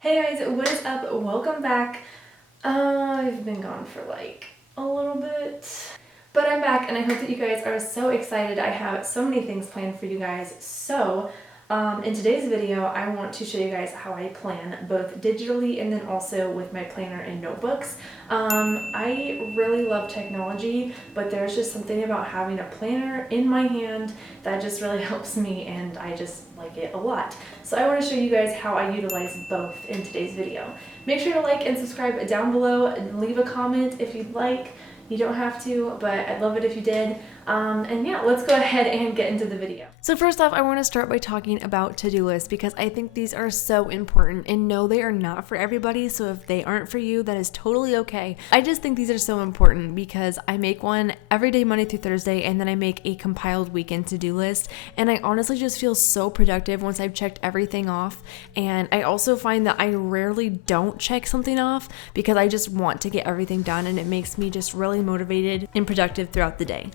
Hey guys, what is up? Welcome back. I've been gone for like a little bit, but I'm back and I hope that you guys are so excited. I have so many things planned for you guys. So in today's video, I want to show you guys how I plan both digitally and then also with my planner and notebooks. I really love technology, but there's just something about having a planner in my hand that just really helps me, and I just like it a lot. So I want to show you guys how I utilize both in today's video. Make sure to like and subscribe down below and leave a comment if you'd like. You don't have to, but I'd love it if you did. And yeah, let's go ahead and get into the video. So first off, I want to start by talking about to-do lists because I think these are so important, and no, they are not for everybody. So if they aren't for you, that is totally okay. I just think these are so important because I make one every day, Monday through Thursday, and then I make a compiled weekend to-do list. And I honestly just feel so productive once I've checked everything off. And I also find that I rarely don't check something off because I just want to get everything done, and it makes me just really motivated and productive throughout the day.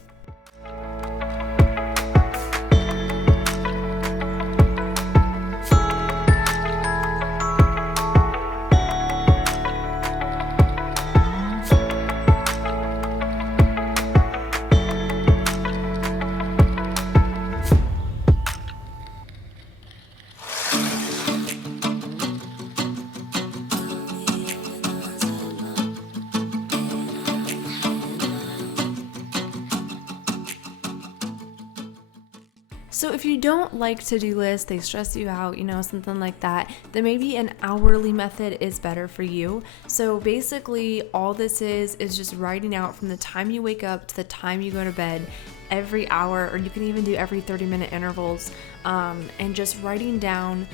So if you don't like to-do lists, they stress you out, something like that, then maybe an hourly method is better for you. So basically all this is just writing out from the time you wake up to the time you go to bed every hour, or you can even do every 30-minute intervals, and just writing down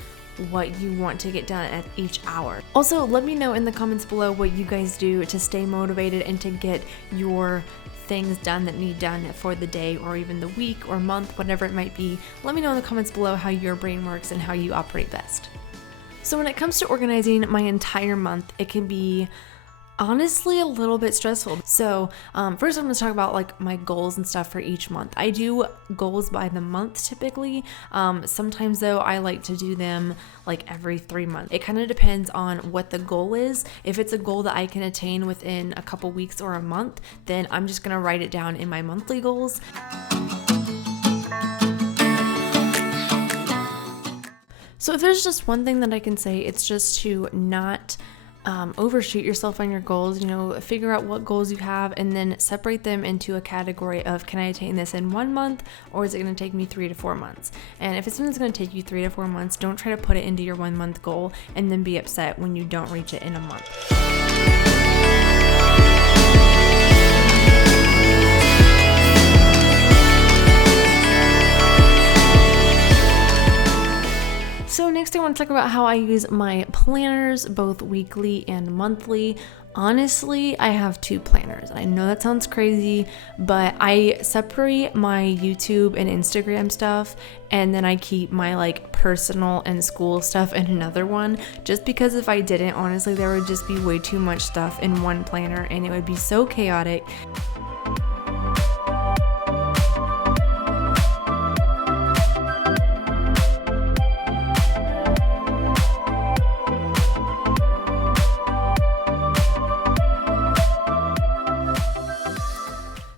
what you want to get done at each hour. Also, let me know in the comments below what you guys do to stay motivated and to get your things done that need done for the day or even the week or month, whatever it might be. Let me know in the comments below how your brain works and how you operate best. So when it comes to organizing my entire month, it can be honestly a little bit stressful. So first I'm going to talk about like my goals and stuff for each month. I do goals by the month typically. Sometimes though I like to do them like every 3 months. It kind of depends on what the goal is. If it's a goal that I can attain within a couple weeks or a month, then I'm just going to write it down in my monthly goals. So if there's just one thing that I can say, it's just to not overshoot yourself on your goals. Figure out what goals you have and then separate them into a category of, can I attain this in 1 month, or is it going to take me 3 to 4 months? And if it's something that's going to take you 3 to 4 months, don't try to put it into your 1 month goal and then be upset when you don't reach it in a month. So next I want to talk about how I use my planners, both weekly and monthly. Honestly, I have 2 planners. I know that sounds crazy, but I separate my YouTube and Instagram stuff, and then I keep my like personal and school stuff in another one, just because if I didn't, honestly, there would just be way too much stuff in one planner and it would be so chaotic.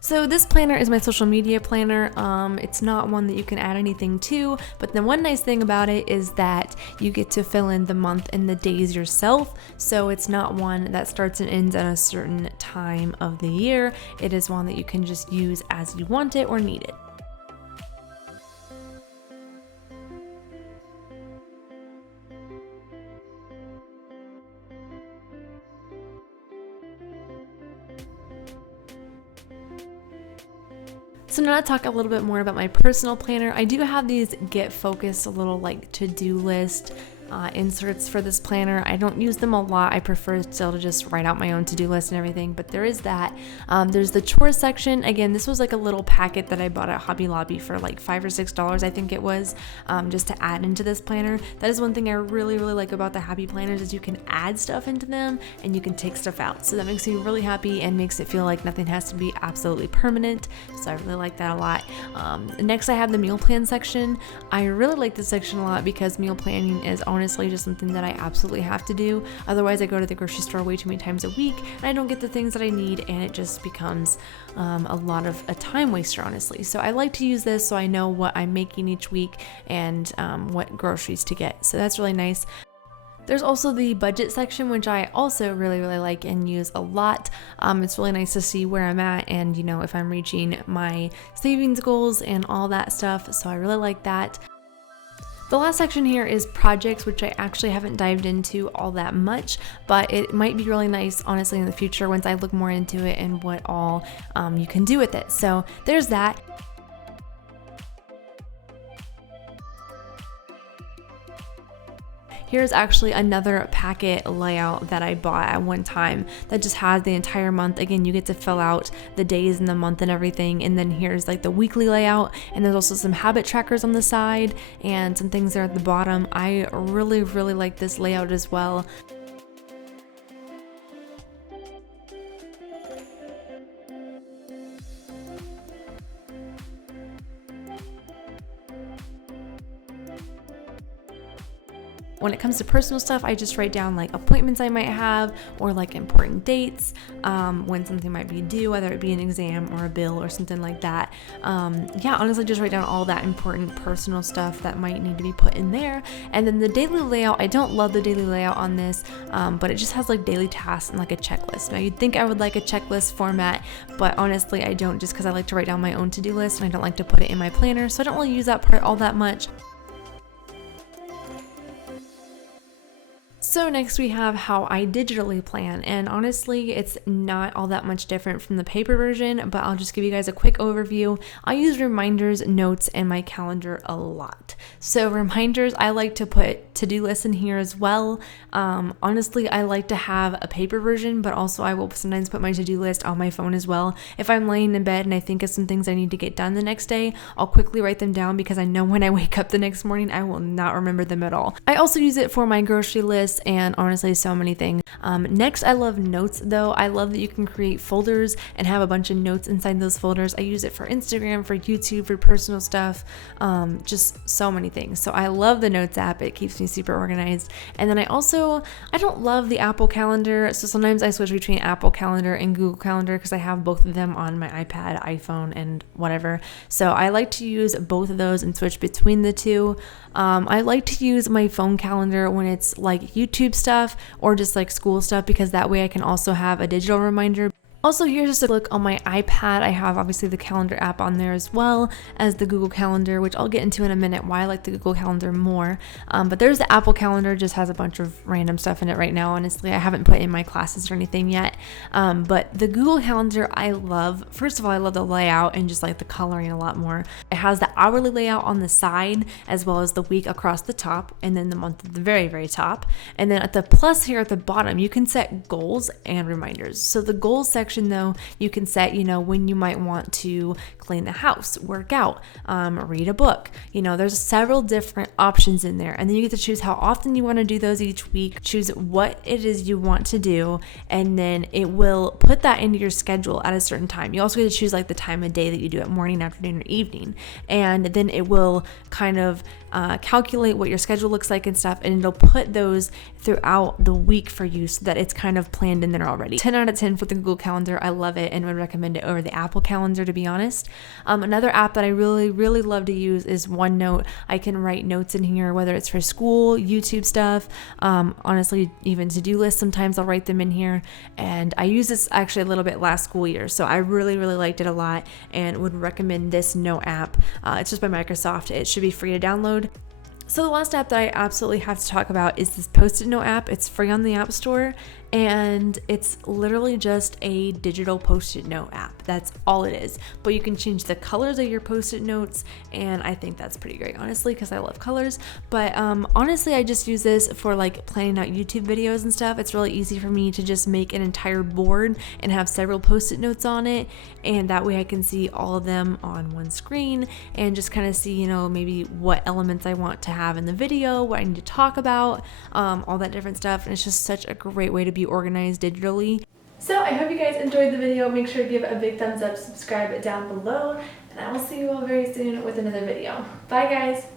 So this planner is my social media planner. It's not one that you can add anything to, but the one nice thing about it is that you get to fill in the month and the days yourself. So it's not one that starts and ends at a certain time of the year. It is one that you can just use as you want it or need it. So now to talk a little bit more about my personal planner. I do have these get focused, a little like to-do list inserts for this planner. I don't use them a lot. I prefer still to just write out my own to-do list and everything, but there is that. There's the chores section. Again, this was like a little packet that I bought at Hobby Lobby for like $5 or $6, I think it was, just to add into this planner. That is one thing I really like about the Happy Planners is you can add stuff into them and you can take stuff out. So that makes me really happy and makes it feel like nothing has to be absolutely permanent. So I really like that a lot. Next, I have the meal plan section. I really like this section a lot because meal planning is honestly honestly just something that I absolutely have to do. Otherwise, I go to the grocery store way too many times a week and I don't get the things that I need, and it just becomes a lot of a time waster, honestly. So I like to use this so I know what I'm making each week and what groceries to get. So that's really nice. There's also the budget section, which I also really like and use a lot. It's really nice to see where I'm at and, if I'm reaching my savings goals and all that stuff. So I really like that. The last section here is projects, which I actually haven't dived into all that much, but it might be really nice, honestly, in the future once I look more into it and what all you can do with it. So there's that. Here's actually another packet layout that I bought at one time that just has the entire month. Again, you get to fill out the days in the month and everything. And then here's like the weekly layout. And there's also some habit trackers on the side and some things there at the bottom. I really like this layout as well. When it comes to personal stuff, I just write down like appointments I might have or like important dates, when something might be due, whether it be an exam or a bill or something like that. Yeah, honestly, just write down all that important personal stuff that might need to be put in there. And then the daily layout, I don't love the daily layout on this, but it just has like daily tasks and like a checklist. Now you'd think I would like a checklist format, but honestly I don't, just because I like to write down my own to-do list and I don't like to put it in my planner, so I don't really use that part all that much. So next we have how I digitally plan, and honestly it's not all that much different from the paper version, but I'll just give you guys a quick overview. I use reminders, notes, and my calendar a lot. So reminders, I like to put to-do lists in here as well. Honestly, I like to have a paper version, but also I will sometimes put my to-do list on my phone as well. If I'm laying in bed and I think of some things I need to get done the next day, I'll quickly write them down because I know when I wake up the next morning I will not remember them at all. I also use it for my grocery list and honestly so many things. Next, I love notes though. I love that you can create folders and have a bunch of notes inside those folders. I use it for Instagram, for YouTube, for personal stuff, just so many things. So I love the Notes app. It keeps me super organized. And then I don't love the Apple Calendar, so sometimes I switch between Apple Calendar and Google Calendar because I have both of them on my iPad, iPhone, and whatever. So I like to use both of those and switch between the two. I like to use my phone calendar when it's like YouTube stuff or just like school stuff, because that way I can also have a digital reminder. Also, here's just a look on my iPad. I have obviously the calendar app on there as well as the Google Calendar, which I'll get into in a minute why I like the Google Calendar more. But there's the Apple Calendar, just has a bunch of random stuff in it right now. Honestly, I haven't put in my classes or anything yet. But the Google Calendar I love. First of all, I love the layout and just like the coloring a lot more. It has the hourly layout on the side as well as the week across the top, and then the month at the very top. And then at the plus here at the bottom, you can set goals and reminders. So the goals section though, you can set, when you might want to clean the house, work out, read a book. There's several different options in there. And then you get to choose how often you want to do those each week, choose what it is you want to do, and then it will put that into your schedule at a certain time. You also get to choose like the time of day that you do it, morning, afternoon, or evening. And then it will kind of calculate what your schedule looks like and stuff, and it'll put those throughout the week for you so that it's kind of planned in there already. 10 out of 10 for the Google Calendar. I love it and would recommend it over the Apple Calendar, to be honest. Another app that I really love to use is OneNote. I can write notes in here, whether it's for school, YouTube stuff, honestly, even to-do lists. Sometimes I'll write them in here, and I used this actually a little bit last school year, so I really liked it a lot and would recommend this Note app. It's just by Microsoft. It should be free to download. So the last app that I absolutely have to talk about is this Post-it Note app. It's free on the App Store, and it's literally just a digital Post-it Note app. That's all it is. But you can change the colors of your Post-it notes, and I think that's pretty great, honestly, because I love colors. But honestly, I just use this for like planning out YouTube videos and stuff. It's really easy for me to just make an entire board and have several Post-it notes on it, and that way I can see all of them on one screen and just kind of see, maybe what elements I want to have in the video, what I need to talk about, all that different stuff. And it's just such a great way to be organized digitally. So I hope you guys enjoyed the video. Make sure to give it a big thumbs up, subscribe down below, and I will see you all very soon with another video. Bye guys!